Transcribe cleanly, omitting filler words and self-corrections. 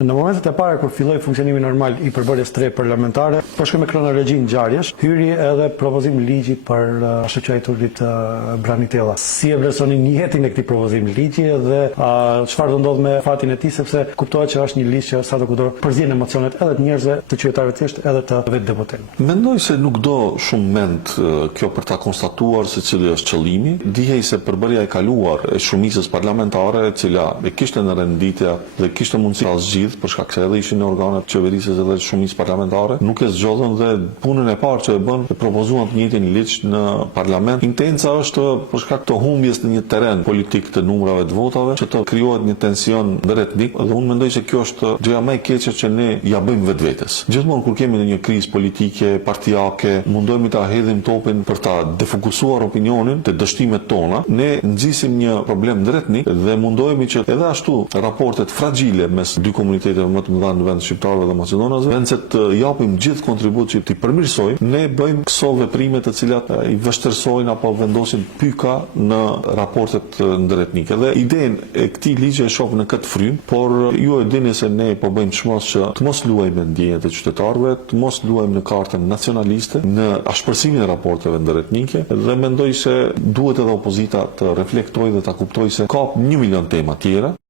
Në momentet e para kur filloi funksionimi normal i përbërjes tre parlamentare, po shkoi me kronologjinë ngjarjesh, hyri edhe propozim ligji për shoqëriturit Branitella. Si e vlerësoni njëhetin e këtij propozimi ligji dhe çfarë do ndodh me fatin e tij, sepse kuptohet që është një ligj që sadokudo përzien emocionet edhe të njerëzve, të qytetarëve thjesht, edhe të vetë deputetëve. Mendoj se nuk do shumë mend kjo për ta konstatuar se cili është qëllimi. Dihej se përbërja e kaluar e shumicës parlamentare, e cila e kishte në renditje dhe kishte mundësi ta zgjidhë për shkak se edhe ishin në organet qeverisës edhe shumicë parlamentare, nuk e zgjodhën dhe punën e parë që e bën e propozuan të njëjtin ligj në parlament. Intenca është për shkak të humbjes në një terren politik të numrave të votave, që të krijohet një tension ndëretnik dhe unë mendoj se kjo është gjëja më e keqe që ne ja bëjmë vetvetes. Gjithmonë kur kemi në një krizë politike, partijake, mundohemi ta hedhim topin për ta defokusuar opinionin te dështimet tona, ne nxisim një problem ndëretnik dhe mundohemi që edhe ashtu raportet fragjile mes dy komuniteteve më të mëdha në vend shqiptarëve dhe maqedonasve, vend se të japim gjithë kontribut që t'i përmirësojmë, ne bëjmë këso veprime të cilat i vështërsojnë apo vendosin pyka në raportet ndëretnike. Dhe idenë e këtij ligji e shoh në këtë frym, por ju e dini se ne po bëjmë çmos që të mos luajmë ndjenjat e qytetarëve, të mos luajmë në kartën nacionaliste, në ashpërsimin e raporteve ndëretnike dhe mendoj se duhet edhe opozita të reflektojë dhe ta kuptojë se ka 1 milion tema tjera.